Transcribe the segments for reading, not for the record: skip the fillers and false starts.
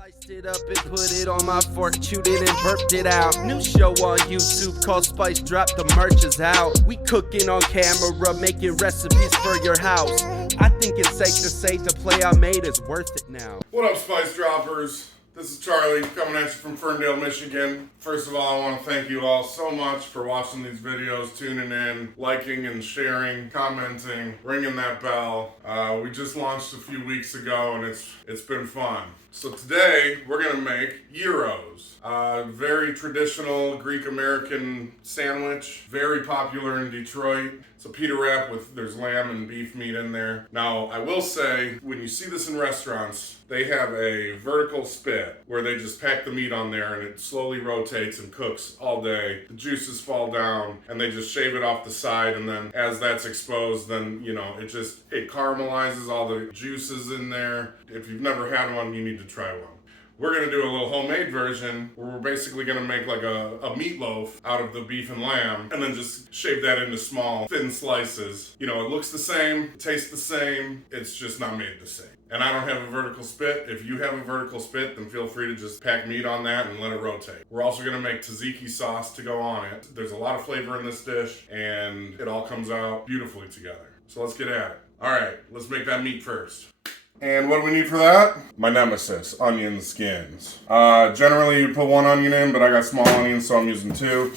Sliced it up and put it on my fork, chewed it and burped it out. New show on YouTube called Spice Drop, the merch is out. We cooking on camera, making recipes for your house. I think it's safe to say the play I made is worth it now. What up, Spice Droppers? This is Charlie coming at you from Ferndale, Michigan. First of all, I want to thank you all so much for watching these videos, tuning in, liking and sharing, commenting, ringing that bell. We just launched a few weeks ago and it's been fun. So today we're gonna make gyros. Very traditional Greek-American sandwich, very popular in Detroit. It's a pita wrap with, there's lamb and beef meat in there. Now, I will say, when you see this in restaurants, they have a vertical spit where they just pack the meat on there and it slowly rotates and cooks all day. The juices fall down and they just shave it off the side, and then as that's exposed, then, you know, it caramelizes all the juices in there. If you've never had one, you need to try one. We're gonna do a little homemade version where we're basically gonna make like a meatloaf out of the beef and lamb and then just shave that into small, thin slices. You know, it looks the same, tastes the same, it's just not made the same. And I don't have a vertical spit. If you have a vertical spit, then feel free to just pack meat on that and let it rotate. We're also gonna make tzatziki sauce to go on it. There's a lot of flavor in this dish and it all comes out beautifully together. So let's get at it. All right, let's make that meat first. And what do we need for that? My nemesis, onion skins. Generally you put one onion in, but I got small onions, so I'm using two.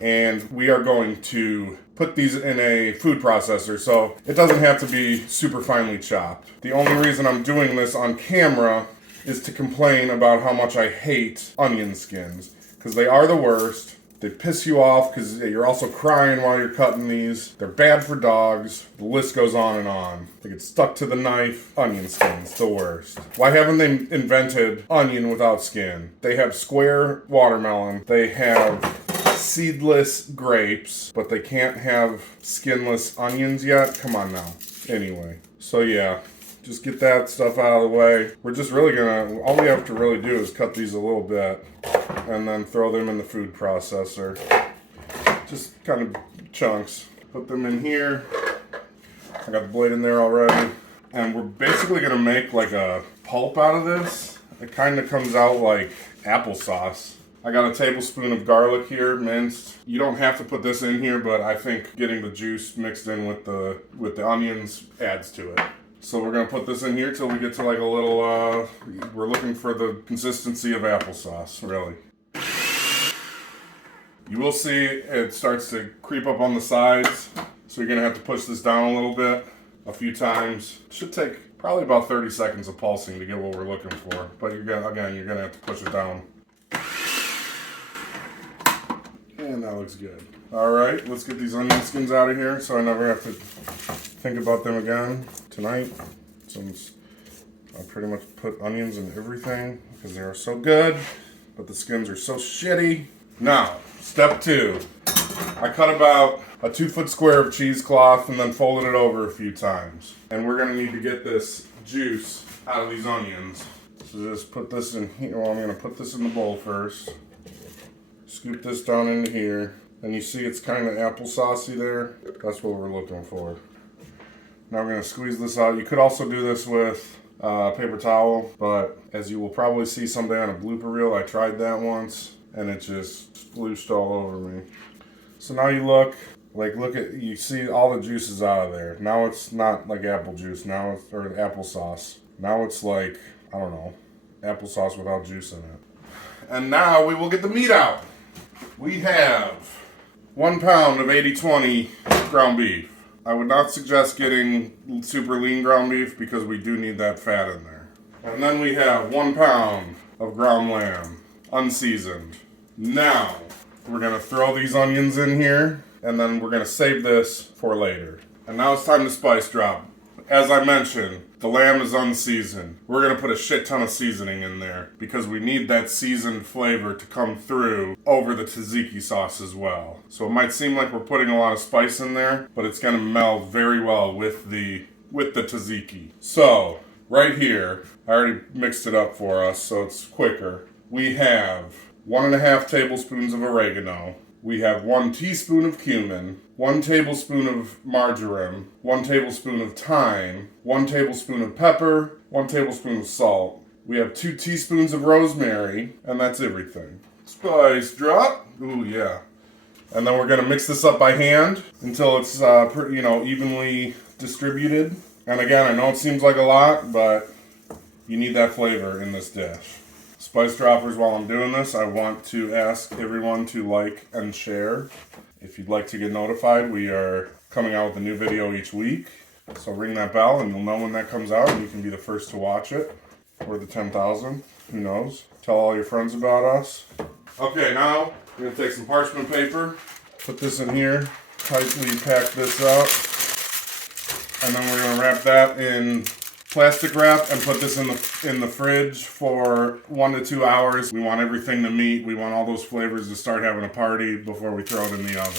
And we are going to put these in a food processor, so it doesn't have to be super finely chopped. The only reason I'm doing this on camera is to complain about how much I hate onion skins, because they are the worst. They piss you off because you're also crying while you're cutting these. They're bad for dogs. The list goes on and on. They get stuck to the knife. Onion skins, the worst. Why haven't they invented onion without skin? They have square watermelon. They have seedless grapes, but they can't have skinless onions yet. Come on now. Anyway, so yeah. Just get that stuff out of the way. We're just really all we have to really do is cut these a little bit and then throw them in the food processor. Just kind of chunks. Put them in here. I got the blade in there already. And we're basically gonna make like a pulp out of this. It kind of comes out like applesauce. I got a tablespoon of garlic here, minced. You don't have to put this in here, but I think getting the juice mixed in with the onions adds to it. So we're gonna put this in here till we get to like a little, we're looking for the consistency of applesauce, really. You will see it starts to creep up on the sides, so you're gonna have to push this down a little bit, a few times. It should take probably about 30 seconds of pulsing to get what we're looking for, but you're gonna have to push it down. And that looks good. All right, let's get these onion skins out of here so I never have to think about them again tonight. Since I pretty much put onions in everything because they are so good, but the skins are so shitty. Now, step 2. I cut about a 2-foot square of cheesecloth and then folded it over a few times. And we're gonna need to get this juice out of these onions. So just put this in here. Well, I'm gonna put this in the bowl first. Scoop this down into here. And you see it's kind of applesaucey there. That's what we're looking for. Now we're going to squeeze this out. You could also do this with paper towel, but as you will probably see someday on a blooper reel, I tried that once and it just splooshed all over me. So now you you see all the juices out of there. Now it's not like apple juice, or applesauce. Now it's like, I don't know, applesauce without juice in it. And now we will get the meat out. We have 1 pound of 80/20 ground beef. I would not suggest getting super lean ground beef because we do need that fat in there. And then we have 1 pound of ground lamb, unseasoned. Now, we're gonna throw these onions in here and then we're gonna save this for later. And now it's time to spice drop. As I mentioned, the lamb is unseasoned. We're gonna put a shit ton of seasoning in there because we need that seasoned flavor to come through over the tzatziki sauce as well. So it might seem like we're putting a lot of spice in there, but it's gonna meld very well with the tzatziki. So, right here, I already mixed it up for us so it's quicker. We have 1.5 tablespoons of oregano. We have 1 teaspoon of cumin, 1 tablespoon of marjoram, 1 tablespoon of thyme, 1 tablespoon of pepper, 1 tablespoon of salt, We have 2 teaspoons of rosemary, and that's everything. Spice drop. Ooh, yeah. And then we're gonna mix this up by hand until it's evenly distributed. And again, I know it seems like a lot, but you need that flavor in this dish. Spice Droppers, while I'm doing this, I want to ask everyone to like and share. If you'd like to get notified, we are coming out with a new video each week. So ring that bell and you'll know when that comes out and you can be the first to watch it. Or the 10,000, who knows. Tell all your friends about us. Okay, now we're gonna take some parchment paper, put this in here, tightly pack this up, and then we're gonna wrap that in plastic wrap and put this in the fridge for 1 to 2 hours. We want everything to meet. We want all those flavors to start having a party before we throw it in the oven.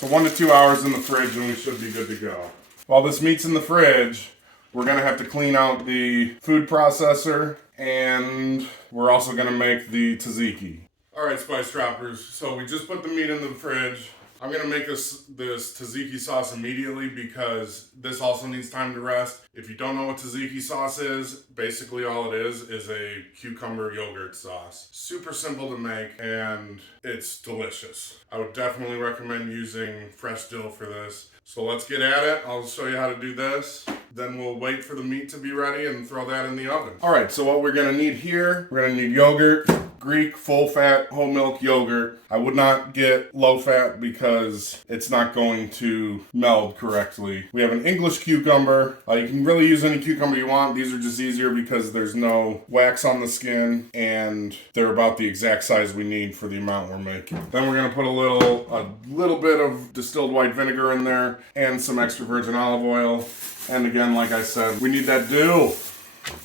So 1 to 2 hours in the fridge and we should be good to go. While this meat's in the fridge, we're gonna have to clean out the food processor and we're also gonna make the tzatziki. All right, Spice Droppers, so we just put the meat in the fridge. I'm gonna make this tzatziki sauce immediately because this also needs time to rest. If you don't know what tzatziki sauce is, basically all it is a cucumber yogurt sauce. Super simple to make and it's delicious. I would definitely recommend using fresh dill for this. So let's get at it. I'll show you how to do this. Then we'll wait for the meat to be ready and throw that in the oven. All right, so what we're gonna need here, we're gonna need yogurt, Greek full-fat whole milk yogurt. I would not get low-fat because it's not going to meld correctly. We have an English cucumber. You can really use any cucumber you want. These are just easier because there's no wax on the skin and they're about the exact size we need for the amount we're making. Then we're gonna put a little bit of distilled white vinegar in there and some extra virgin olive oil. And again, like I said, we need that dill.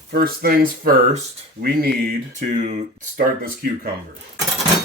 First things first, we need to start this cucumber.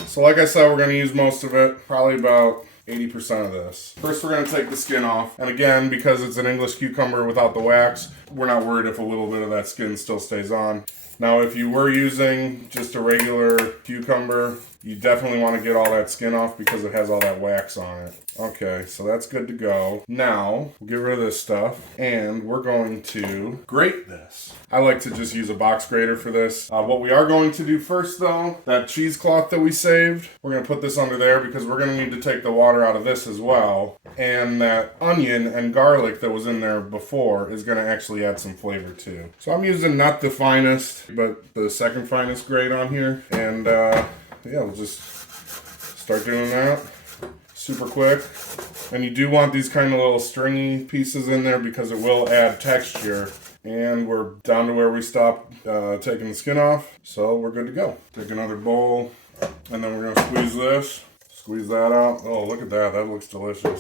So like I said, we're gonna use most of it, probably about 80% of this. First, we're gonna take the skin off. And again, because it's an English cucumber without the wax, we're not worried if a little bit of that skin still stays on. Now, if you were using just a regular cucumber, you definitely want to get all that skin off because it has all that wax on it. Okay, so that's good to go. Now, we'll get rid of this stuff and we're going to grate this. I like to just use a box grater for this. What we are going to do first though, that cheesecloth that we saved, we're going to put this under there because we're going to need to take the water out of this as well. And that onion and garlic that was in there before is going to actually add some flavor too. So I'm using not the finest, but the second finest grate on here. And yeah, we'll just start doing that super quick. And you do want these kind of little stringy pieces in there because it will add texture. And we're down to where we stopped taking the skin off, so we're good to go. Take another bowl, and then we're gonna squeeze this. Squeeze that out. Oh, look at that, that looks delicious.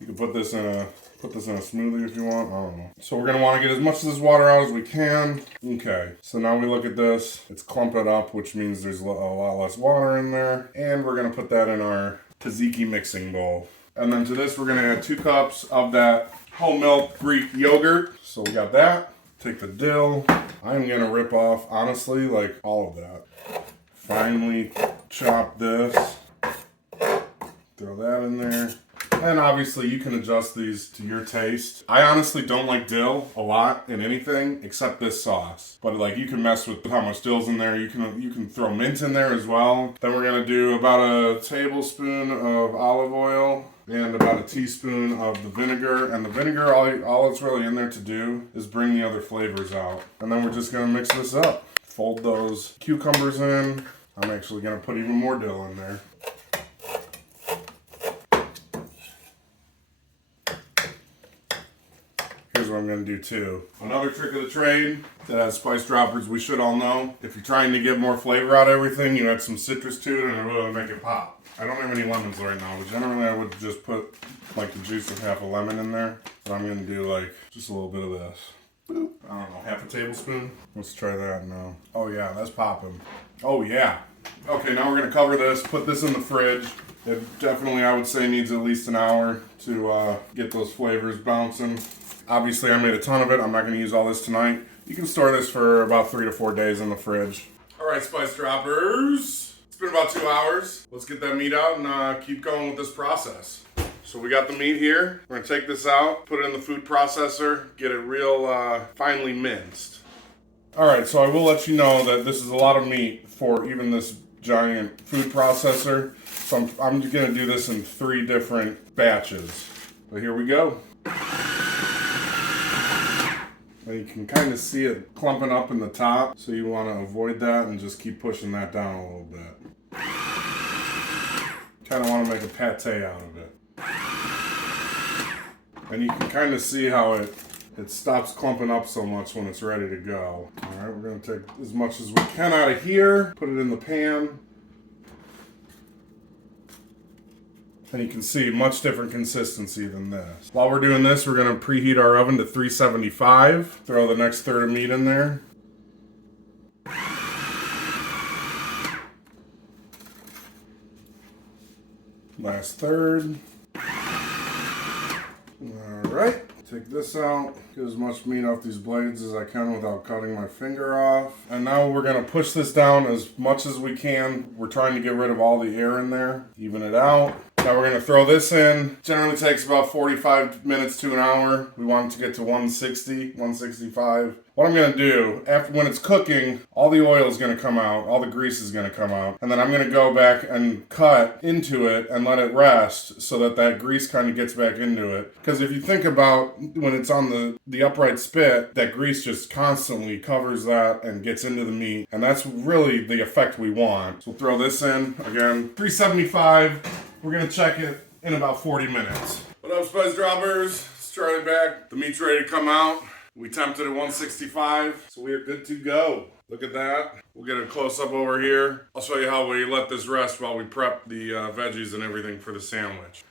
You can put this in a smoothie if you want, I don't know. So we're gonna wanna get as much of this water out as we can. Okay, so now we look at this. It's clumped up, which means there's a lot less water in there. And we're gonna put that in our tzatziki mixing bowl. And then to this, we're gonna add 2 cups of that whole milk Greek yogurt. So we got that. Take the dill. I'm gonna rip off, honestly, like all of that. Finely chop this. Throw that in there. And obviously you can adjust these to your taste. I honestly don't like dill a lot in anything except this sauce. But like you can mess with how much dill's in there. You can throw mint in there as well. Then we're gonna do about a tablespoon of olive oil and about a teaspoon of the vinegar. And the vinegar, all it's really in there to do is bring the other flavors out. And then we're just gonna mix this up. Fold those cucumbers in. I'm actually gonna put even more dill in there. Here's what I'm gonna do too. Another trick of the trade that as Spice Droppers we should all know. If you're trying to get more flavor out of everything, you add some citrus to it and it will make it pop. I don't have any lemons right now, but generally I would just put like the juice of half a lemon in there. But I'm gonna do like just a little bit of this. Boop. I don't know, half a tablespoon. Let's try that now. Oh yeah, that's popping. Oh yeah. Okay, now we're gonna cover this, put this in the fridge. It definitely, I would say, needs at least an hour to get those flavors bouncing. Obviously, I made a ton of it. I'm not going to use all this tonight. You can store this for about 3 to 4 days in the fridge. All right, Spice Droppers. It's been about 2 hours. Let's get that meat out and keep going with this process. So we got the meat here. We're going to take this out, put it in the food processor, get it real finely minced. All right, so I will let you know that this is a lot of meat for even this giant food processor. So I'm gonna do this in 3 different batches. But here we go. Now you can kind of see it clumping up in the top, so you want to avoid that and just keep pushing that down a little bit. Kind of want to make a pate out of it. And you can kind of see how it stops clumping up so much when it's ready to go. All right, we're going to take as much as we can out of here, put it in the pan. And you can see much different consistency than this. While we're doing this, we're going to preheat our oven to 375. Throw the next third of meat in there. Last third. All right. Take this out, get as much meat off these blades as I can without cutting my finger off. And now we're gonna push this down as much as we can. We're trying to get rid of all the air in there, even it out. Now we're gonna throw this in. Generally takes about 45 minutes to an hour. We want it to get to 160, 165. What I'm gonna do, when it's cooking, all the oil is gonna come out, all the grease is gonna come out, and then I'm gonna go back and cut into it and let it rest so that that grease kind of gets back into it. Because if you think about when it's on the upright spit, that grease just constantly covers that and gets into the meat, and that's really the effect we want. So we'll throw this in, again, 375. We're gonna check it in about 40 minutes. What up, SpiceDroppers? It's Charlie back. The meat's ready to come out. We temped it at 165, so we are good to go. Look at that. We'll get a close-up over here. I'll show you how we let this rest while we prep the veggies and everything for the sandwich.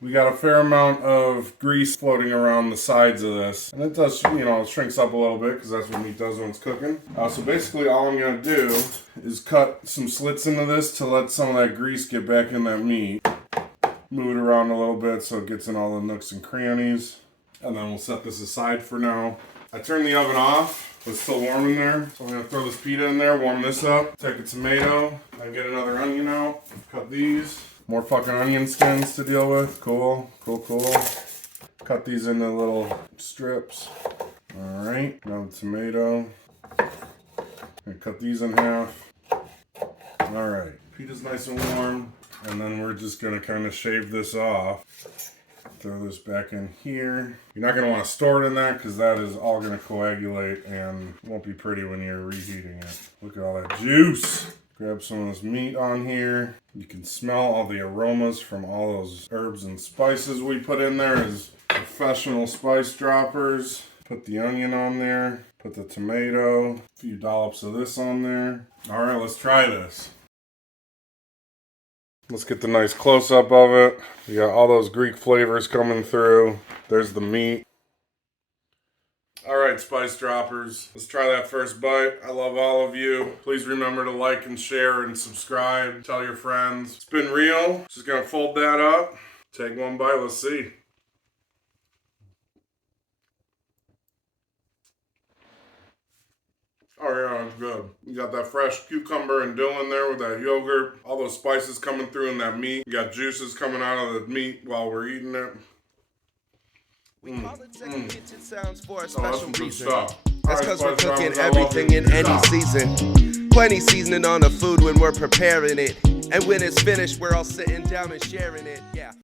We got a fair amount of grease floating around the sides of this. And it does, it shrinks up a little bit because that's what meat does when it's cooking. So basically all I'm gonna do is cut some slits into this to let some of that grease get back in that meat. Move it around a little bit so it gets in all the nooks and crannies. And then we'll set this aside for now. I turned the oven off. It's still warm in there. So I'm gonna throw this pita in there, warm this up, take a tomato, then get another onion out, cut these. More fucking onion skins to deal with. Cool. Cut these into little strips. All right, now the tomato. And cut these in half. All right, pita's nice and warm. And then we're just gonna kind of shave this off. Throw this back in here. You're not gonna wanna store it in that because that is all gonna coagulate and won't be pretty when you're reheating it. Look at all that juice. Grab some of this meat on here. You can smell all the aromas from all those herbs and spices we put in there as professional spice droppers. Put the onion on there. Put the tomato. A few dollops of this on there. All right, let's try this. Let's get the nice close-up of it. You got all those Greek flavors coming through. There's the meat. All right, Spice Droppers, let's try that first bite. I love all of you. Please remember to like and share and subscribe. Tell your friends. It's been real. Just gonna fold that up. Take one bite, let's see. Oh yeah, it's good. You got that fresh cucumber and dill in there with that yogurt. All those spices coming through in that meat. You got juices coming out of the meat while we're eating it. We call it second kitchen sounds for a special reason. Stuff. That's because we're cooking everything in any season. Plenty seasoning on the food when we're preparing it. And when it's finished, we're all sitting down and sharing it. Yeah.